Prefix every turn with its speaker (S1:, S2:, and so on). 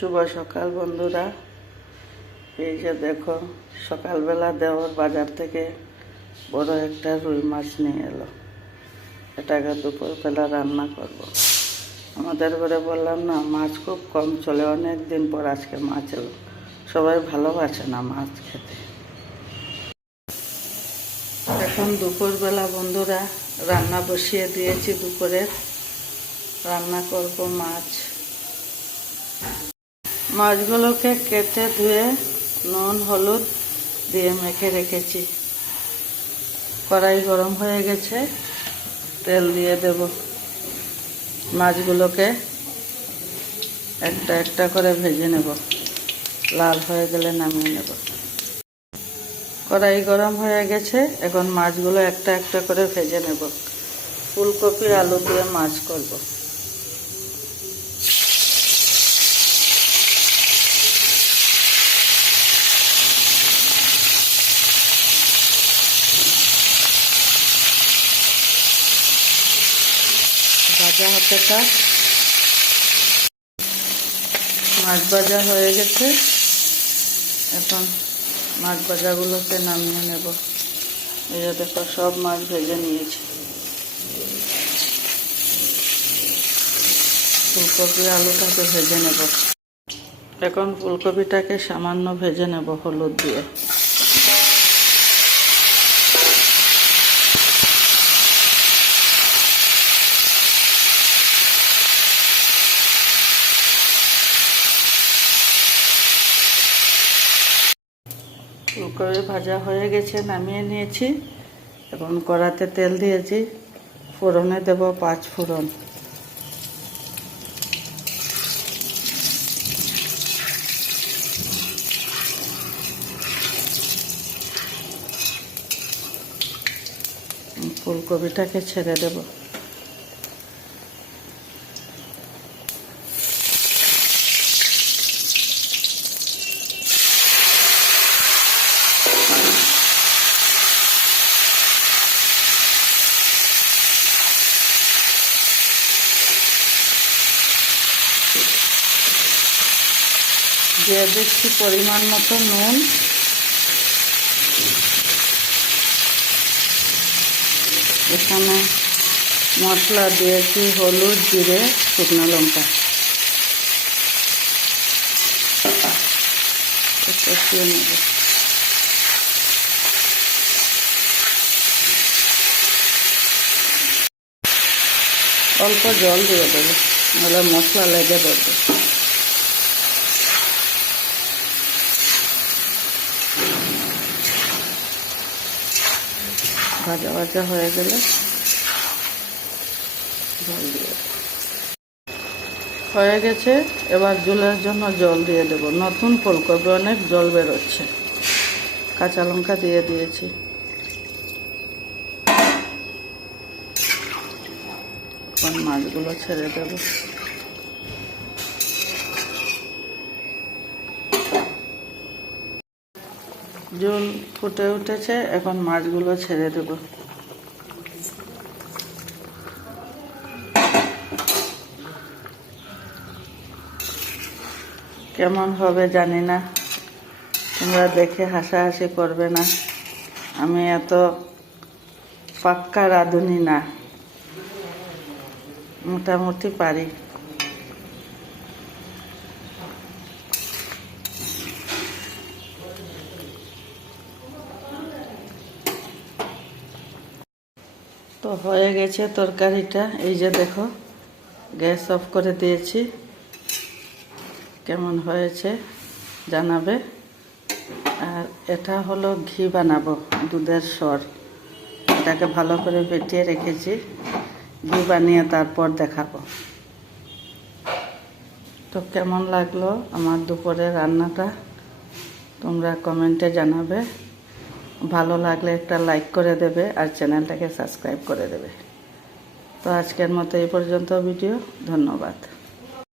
S1: শুভ সকাল বন্ধুরা। এই যে দেখো, সকালবেলা দেওয়ার বাজার থেকে বড় একটা রুই মাছ নিয়ে এলো। এটাকে দুপুরবেলা রান্না করব। আমাদের ঘরে বললাম, না, মাছ খুব কম চলে, অনেক দিন পর আজকে মাছ এলো। সবাই ভালোবাসে না মাছ খেতে। এখন দুপুরবেলা বন্ধুরা, রান্না বসিয়ে দিয়েছি দুপুরের। রান্না করব মাছ। মাছগুলোকে কেটে ধুয়ে নুন, হলুদ দিয়ে মেখে রেখেছি। কড়াই গরম হয়ে গেছে, তেল দিয়ে দেব। মাছগুলোকে একটা একটা করে ভেজে নেব। লাল হয়ে গেলে নামিয়ে নেব। কড়াই গরম হয়ে গেছে, এখন মাছগুলো একটা একটা করে ভেজে নেব। ফুলকপি আলু দিয়ে মাছ করব। ভাজা হাতেটা। মাছ ভাজা হয়ে গেছে। এখন মাছ ভাজাগুলোকে নামিয়ে নেব। এই দেখো, সব মাছ ভেজে নিয়েছি। ফুলকপি আলুটাকে ভেজে নেব। এখন ফুলকপিটাকে সামান্য ভেজে নেব হলুদ দিয়ে। ফুলকপি ভাজা হয়ে গেছে, নামিয়ে নিয়েছি। এখন কড়াতে তেল দিয়েছি। ফোড়নে দেব পাঁচ ফোড়ন। ফুলকপিটাকে ছেড়ে দেব। দিয়ে দিচ্ছি পরিমাণ মতো নুন। এখানে মশলা দিয়েছি হলুদ, জিরে, শুকনো লঙ্কা। অল্প জল দিয়ে দেবো, নাহলে মশলা লেগে দেবো ভাজা ভাজা হয়ে গেলে জল দিয়ে হয়ে গেছে, এবার জলের জন্য জল দিয়ে দেব। নতুন ফুলকপি অনেক জল বেরোচ্ছে। কাঁচা লঙ্কা দিয়ে দিয়েছি। মাছগুলো ছেড়ে দেব। জল ফুটে উঠেছে, এখন মাছগুলো ছেড়ে দেব। কেমন হবে জানি না। তোমরা দেখে হাসাহাসি করবে না। আমি এত পাক্কা রাঁধুনি না। মোটামুটি পারি। তো হয়ে গেছে তরকারিটা। এই যে দেখো, গ্যাস অফ করে দিয়েছি। কেমন হয়েছে জানাবে। আর এটা হলো ঘি বানাবো, দুধের সর। এটাকে ভালো করে ফেটিয়ে রেখেছি। ঘি বানিয়ে তারপর দেখাবো। তো কেমন লাগল আমার দুপুরে রান্নাটা? তোমরা কমেন্টে জানাবে। ভালো লাগলে একটা লাইক করে দেবে আর চ্যানেলটাকে সাবস্ক্রাইব করে দেবে। তো আজকের মতো এই পর্যন্ত ভিডিও ধন্যবাদ।